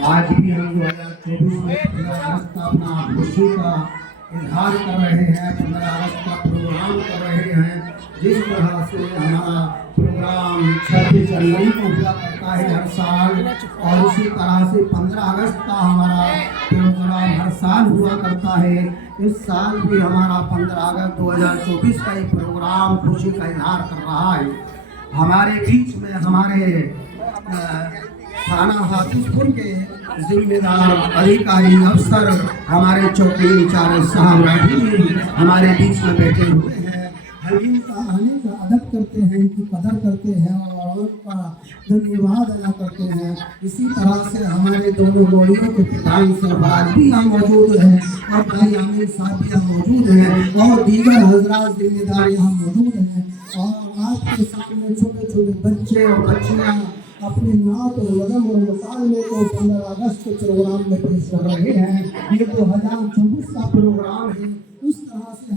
आज भी हम 2024 में 15 अगस्त का अपना खुशी का इजहार कर रहे हैं, 15 अगस्त का प्रोग्राम कर रहे हैं। जिस तरह से हमारा प्रोग्राम 26 जनवरी को हुआ करता है हर साल, और इसी तरह से 15 अगस्त का हमारा प्रोग्राम हर साल हुआ करता है। इस साल भी हमारा 15 अगस्त 2024 का ये प्रोग्राम खुशी का इजहार कर रहा है। हमारे बीच में हमारे थाना हाफिजपुर के जिम्मेदार अधिकारी अफसर हमारे चौकी इंचार्ज साहब राठी जी हमारे बीच में बैठे हुए हैं। हम इनका आने का अदब करते हैं, इनकी कदर करते हैं और उनका धन्यवाद अदा करते हैं। इसी तरह से हमारे दोनों बोलियों के प्रधान सरबराह भी यहाँ मौजूद हैं और भाई आमिर साहब भी यहाँ मौजूद हैं और दीगर हजरात जिम्मेदार यहाँ मौजूद हैं। और आपके सामने छोटे छोटे बच्चे और बच्चियाँ अपने नात और लगन और मुकाबले को 15 अगस्त के प्रोग्राम में पेश कर रहे हैं। ये 2024 का प्रोग्राम है। उस तरह से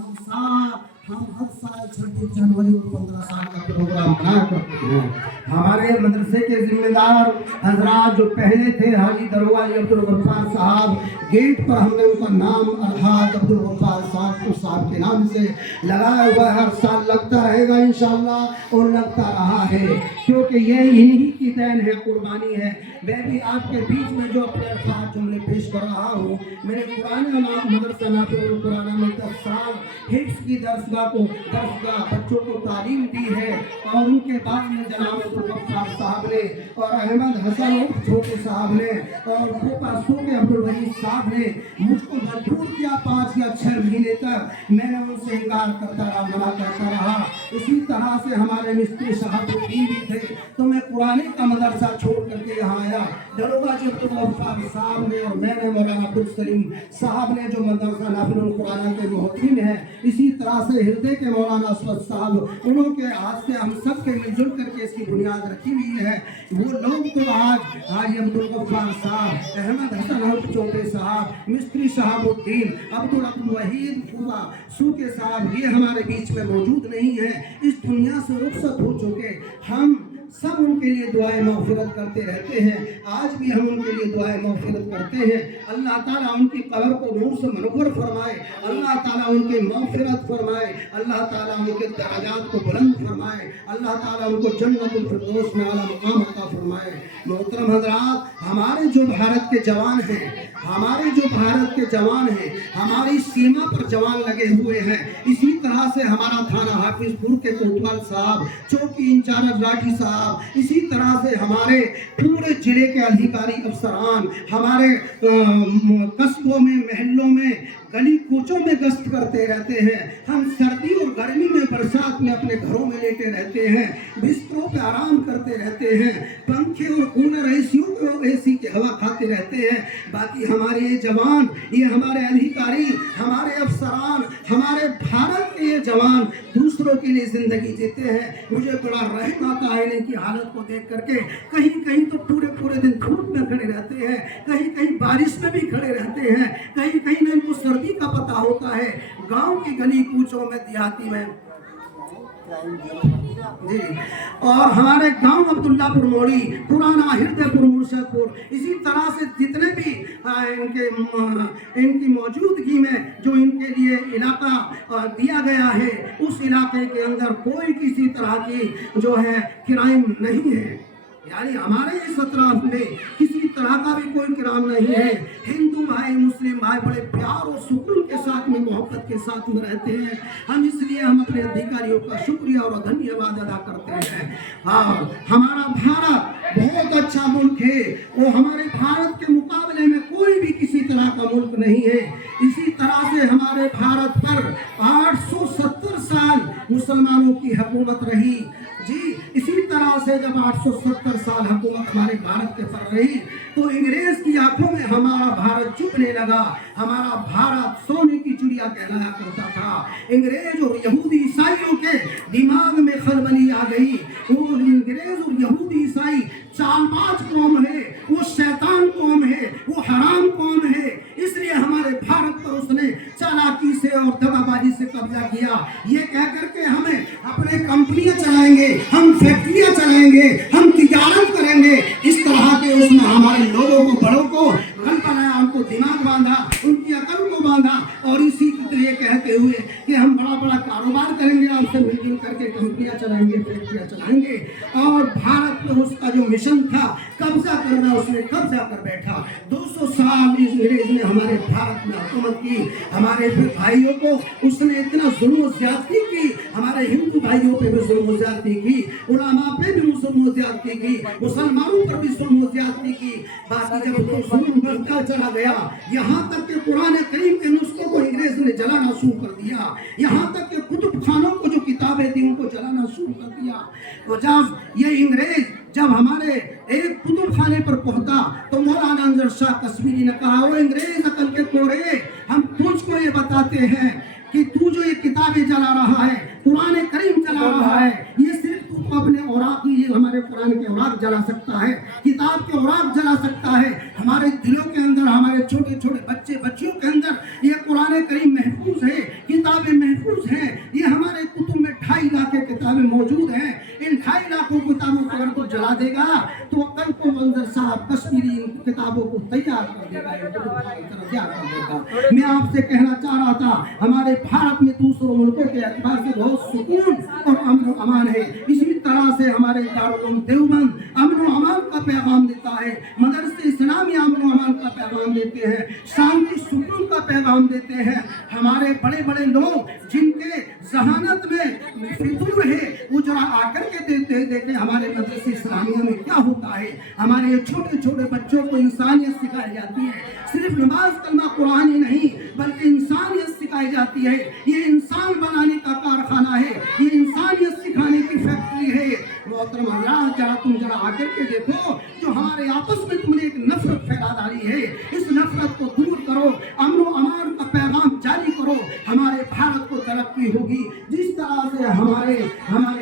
हम हर साल 26 जनवरी को 15 साल का प्रोग्राम मनाया करते हैं। हमारे मदरसे के जिम्मेदार हजरात जो पहले थे हाजी दरवाज़ी अब्दुल गफ्फार साहब, गेट पर हमने उनका नाम अरहाद अब्दुल गफ्फार साहब के नाम से लगाया हुआ है। हर साल लगता रहेगा इंशाअल्लाह और लगता रहा है, क्योंकि ये इन्हीं की देन है, कुर्बानी है। मैं भी आपके बीच में जो अपने अल्फाज जुमले पेश कर रहा हूँ, मैंने पुराने मदरसा नाफिजुल कुरान में 10 साल हिफ्ज़ की दरसगाह बच्चों को तालीम दी है। और उनके बाद में जनाब अब्दुल गफ्फार साहब ने और अहमद हसन छोटे साहब ने और के अब्दुल वहीद साहब ने मुझको मजबूर किया 5 या 6 महीने तक। मैंने उनसे इनकार करता रहा, मना करता रहा। इसी तरह से हमारे मिस्त्री शहाबुद्दीन भी थे, तो मैं पुराने का मदरसा छोड़ करके यहाँ आया। दरोगा जो अब्दुल गफ्फार साहब ने और मैंने मौलाना अब्दुल सलीम साहब ने जो मदरसा नाफिजुल कुरान के मोहतमिन है, इसी तरह से हृदय के मौलाना असवद साहब, उन्होंने हाथ से हम सब के मिलजुल करके इसकी बुनियाद रखी हुई है। वो लोग तो आज हाजी अब्दुल गफ्फार साहब, अहमद हसन चौटे साहब, मिस्त्री शहाबुद्दीन, अब्दुल वहीद फूला सूके साहब, ये हमारे बीच में मौजूद नहीं है, इस दुनिया से रुखसत हो चुके। हम सब उनके लिए दुआएं मग़फ़िरत करते रहते हैं। आज भी हम उनके लिए दुआएं मग़फ़िरत करते हैं। अल्लाह ताला उनकी कब्र को नूर से मनव्वर फरमाए, अल्लाह ताला उनकी मग़फ़िरत फरमाए, अल्लाह ताला उनके दर्जात को बुलंद फरमाए, अल्लाह ताला उनको जन्नतुल फिरदौस में आला मकाम अता फरमाए। मोहतरम हज़रात, हमारे जो भारत के जवान हैं, हमारी सीमा पर जवान लगे हुए हैं। इसी तरह से हमारा थाना हाफिजपुर के कोतवाल साहब, चौकी इंचार्ज राठी साहब, इसी तरह से हमारे पूरे जिले के अधिकारी अफसरान हमारे कस्बों में, महल्लों में, गली कूचों में गश्त करते रहते हैं। हम सर्दी और गर्मी में, बरसात में अपने घरों में लेटे रहते हैं, बिस्तरों पे आराम करते रहते हैं, पंखे और कूलर एसी की हवा खाते रहते हैं। बाकी हमारे ये जवान, ये हमारे अधिकारी, हमारे अफसरान, हमारे भारत के ये जवान दूसरों के लिए जिंदगी जीते हैं। मुझे बड़ा रहम आता है इनकी हालत को देख करके। कहीं कहीं तो पूरे दिन धूप में खड़े रहते हैं, कहीं कहीं बारिश में भी खड़े रहते हैं, कहीं कहीं ना इनको सर्दी का पता होता है। गांव की गली कूचों में, देहाती में जी, और हमारे गांव अब्दुल्लापुर मोड़ी, पुराना हृदयपुर, मुर्शदपुर, इसी तरह से जितने भी इनकी मौजूदगी में जो इनके लिए इलाका दिया गया है, उस इलाके के अंदर कोई किसी तरह की जो है क्राइम नहीं है। यानी हमारे इस अतराफ में किसी तरह का भी कोई क्राइम नहीं है। हिंदू भाई, मुस्लिम भाई बड़े प्यार और सुकून के साथ में, मोहब्बत के साथ में रहते हैं। हम इसलिए हम अपने अधिकारियों का शुक्रिया और धन्यवाद अदा करते हैं। हाँ, हमारा भारत बहुत अच्छा मुल्क है, वो हमारे भारत के मुकाबले में कोई भी किसी तरह का मुल्क नहीं है। इसी तरह से हमारे भारत पर 870 साल मुसलमानों की हुकूमत रही जी। इसी तरह से जब 870 साल हुकूमत हमारे भारत के पर रही, तो अंग्रेज की आंखों में हमारा भारत चुभने लगा। हमारा भारत सोने की चिड़िया कहलाया करता था। अंग्रेज और यहूदी ईसाइयों के दिमाग में खलबली आ गई। वो अंग्रेज और यहूदी ईसाई चालबाज कौम है, वो शैतान कौम है, वो हराम कौम है। इसलिए हमारे भारत पर उसने चालाकी से और दगाबाजी से कब्जा किया। ये कह करके हमें अपने कंपनियां चलाएंगे, हम फैक्ट्रियां चलाएंगे, हम तिजारत करेंगे, इस तरह के उसमें हमारे लोगों को, बड़ों को उसने कब्जा कर बैठा। 200 साल इस अंग्रेज ने हमारे भारत में हुकूमत की। हमारे भाइयों को उसने इतना जुल्म ज्यादती की, हमारे हिंदू भाइयों पे भी जुल्म ज्यादती की, उलमा पे भी जुल्म ज्यादती की, मुसलमानों पर भी जुल्म ज्यादती की। बाकी जब तो जुल्म बढ़ता चला गया, यहाँ तक कि कुरान करीम के नुस्खों को अंग्रेज ने जलाना शुरू कर दिया, यहाँ तक कि कुतुब खानों को जो किताबें थी उनको जलाना शुरू कर दिया। तो जब ये अंग्रेज जब हमारे एक कुतुब खाने पर पहुंचा तो मौलाना अंजर शाह कश्मीरी ने कहा, वो अंग्रेज अकल के कोरे, हम तुझको ये बताते हैं कि तू जो ये किताबें जला रहा है, कुरान करीम जला रहा है, ये सिर्फ तू अपने औराक ही, ये हमारे कुरान के औराक जला सकता है, किताब के औराक जला सकता है। हमारे दिलों के अंदर, हमारे छोटे छोटे बच्चे बच्चियों के अंदर ये कुरान करीम महफूज है, किताबें महफूज हैं। ये हमारे कुतुब में 2.5 लाख किताबें मौजूद हैं। इन 2.5 लाख किताबों को अगर तो जला देगा तो कल को मंजर साहब कश्मीरी इन किताबों को तैयार कर देगा। मैं आपसे कहना चाह रहा था, हमारे भारत में दूसरों मुल्कों के एतबार से बहुत सुकून और अमन अमान है। इसी तरह से हमारे दारुल उलूम देवबंद अमन अमान का पैगाम देता है, मदरसे इस्लामी अमन अमान का पैगाम देते हैं, शांति सुकून का पैगाम देते हैं। हमारे बड़े बड़े लोग जिनके जहानत में फितूर है, वो जरा आकर के देते हमारे मदरसे इस्लामिया में क्या होता है। हमारे छोटे छोटे बच्चों को इंसानियत सिखाई जाती है, सिर्फ नमाज कलमा कुरान ही नहीं बल्कि इंसानियत सिखाई जाती है। ये इंसान बनाने का कारखाना है, ये इंसानियत सिखाने की फैक्ट्री है। मोहतरम हज़रात, जरा तुम जरा आकर के देखो, जो हमारे आपस में तुमने एक नफरत फैला डाली है, इस नफरत को दूर करो, अमन अमान का पैगाम जारी करो, हमारे भारत को तरक्की होगी। जिस तरह से हमारे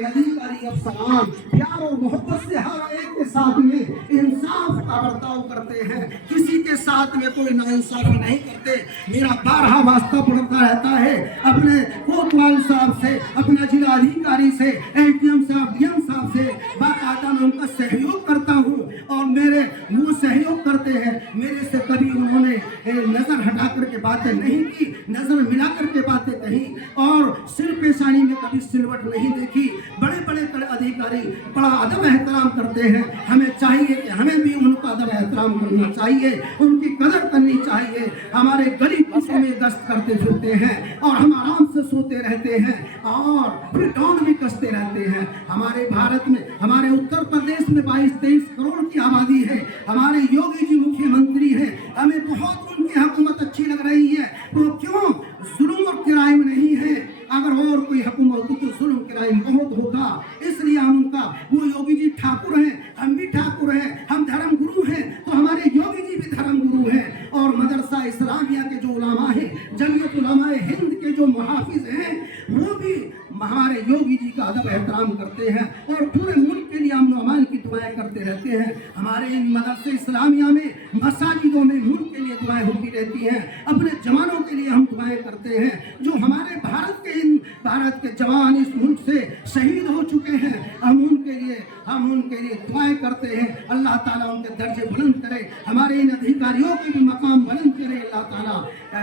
अधिकारी अफसरान प्यार और मोहब्बत से हर एक के साथ में इंसाफ का बर्ताव करते हैं, किसी के साथ में कोई नाइंसाफी नहीं करते। मेरा 12 वास्ता पड़ता रहता है अपने कोतवाल साहब से, अपने जिला अधिकारी से, एडीएम साहब, डीएम साहब से, बाकायदा मैं उनका सहयोग करता हूँ और मेरे वो सहयोग करते हैं। मेरे से कभी उन्होंने नजर हटा करके बातें नहीं की, नजर मिला करके बातें कही और सिर पेशानी में कभी सिलवट नहीं देखी। बड़े बड़े अधिकारी बड़ा अदब एहतराम करते हैं। हमें चाहिए कि हमें भी उनका अदब एहतराम करना चाहिए, उनकी कदर करनी चाहिए। हमारे गली कुचों में गश्त करते फिरते हैं और हम आराम से सोते रहते हैं और फिर डॉन भी कसते रहते हैं। हमारे भारत में, हमारे उत्तर प्रदेश में 22-23 करोड़ की आबादी है। हमारे योगी जी मुख्यमंत्री हैं, हमें बहुत उनकी हुकूमत अच्छी लग रही है। तो क्यों जुल्म और क्राइम नहीं है? अगर और कोई हुकूमत होती तो जुल्म क्राइम बहुत होता। इसलिए हम उनका, वो योगी जी ठाकुर हैं, हम भी ठाकुर हैं, हम धर्म गुरु हैं, तो हमारे योगी जी भी धर्म गुरु हैं। और मदरसा इस्लामिया के जो उलमा हैं, जमीयत उलमा हिंद के जो मुहाफिज हैं, वो भी हमारे योगी जी का अदब एहतराम करते हैं और पूरे मुल्क के लिए अमन अमान की दुआएं करते रहते हैं। हमारे इन मदरसे इस्लामिया में, मसाजिदों में मुल्क के लिए दुआएं होती रहती हैं। अपने जवानों के लिए हम दुआएं करते हैं। जो हमारे भारत के जवान इस मुल्क से शहीद हो चुके हैं, हम उनके लिए दुआएं करते हैं। अल्लाह ताला उनके दर्जे बुलंद करे, हमारे इन अधिकारियों के भी मकाम बुलंद करे अल्लाह ताला।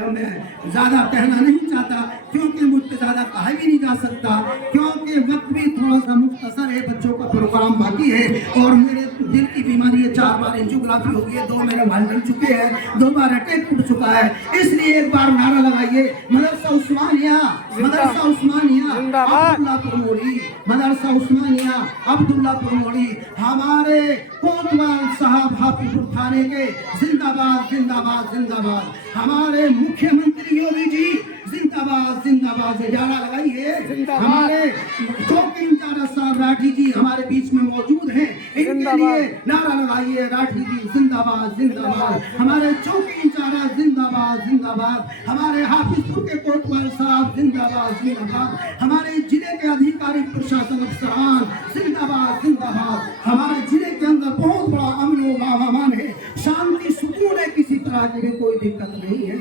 मैं ज़्यादा कहना नहीं चाहता क्योंकि मुझसे ज़्यादा कहा भी नहीं जा सकता, क्योंकि वक्त भी थोड़ा सा मुख्तसर है, बच्चों का प्रोग्राम बाकी है और मेरे दिल की बीमारी है। 4 बार एंजियोग्राफी हो गई है, 2 मेरे भाई बन चुके हैं, 2 बार अटैक टूट चुका है। इसलिए एक बार नारा लगाइए, मदरसा उस्मानिया, मदरसा उस्मानिया अब्दुल्लापुर मोड़ी, मदरसा उस्मानिया अब्दुल्लापुर मोड़ी। हमारे कोतवाल साहब हाफिजुल थाने के जिंदाबाद जिंदाबाद जिंदाबाद। हमारे मुख्यमंत्री योगी जी जिंदाबाद जिंदाबाद। नारा लगाइए। हमारे चौकी इंचार्ज साहब राठी जी हमारे बीच में मौजूद हैं, इनके लिए नारा लगाइए, राठी जी जिंदाबाद जिंदाबाद। हमारे चौकी इंचार्ज जिंदाबाद जिंदाबाद। हमारे हाफिजपुर के कोतवाल साहब जिंदाबाद जिंदाबाद। हमारे जिले के अधिकारी प्रशासन अफसरान जिंदाबाद जिंदाबाद। हमारे जिले के अंदर बहुत बड़ा अमन व अमान है, शांति सुकून है, किसी तरह की कोई दिक्कत नहीं है।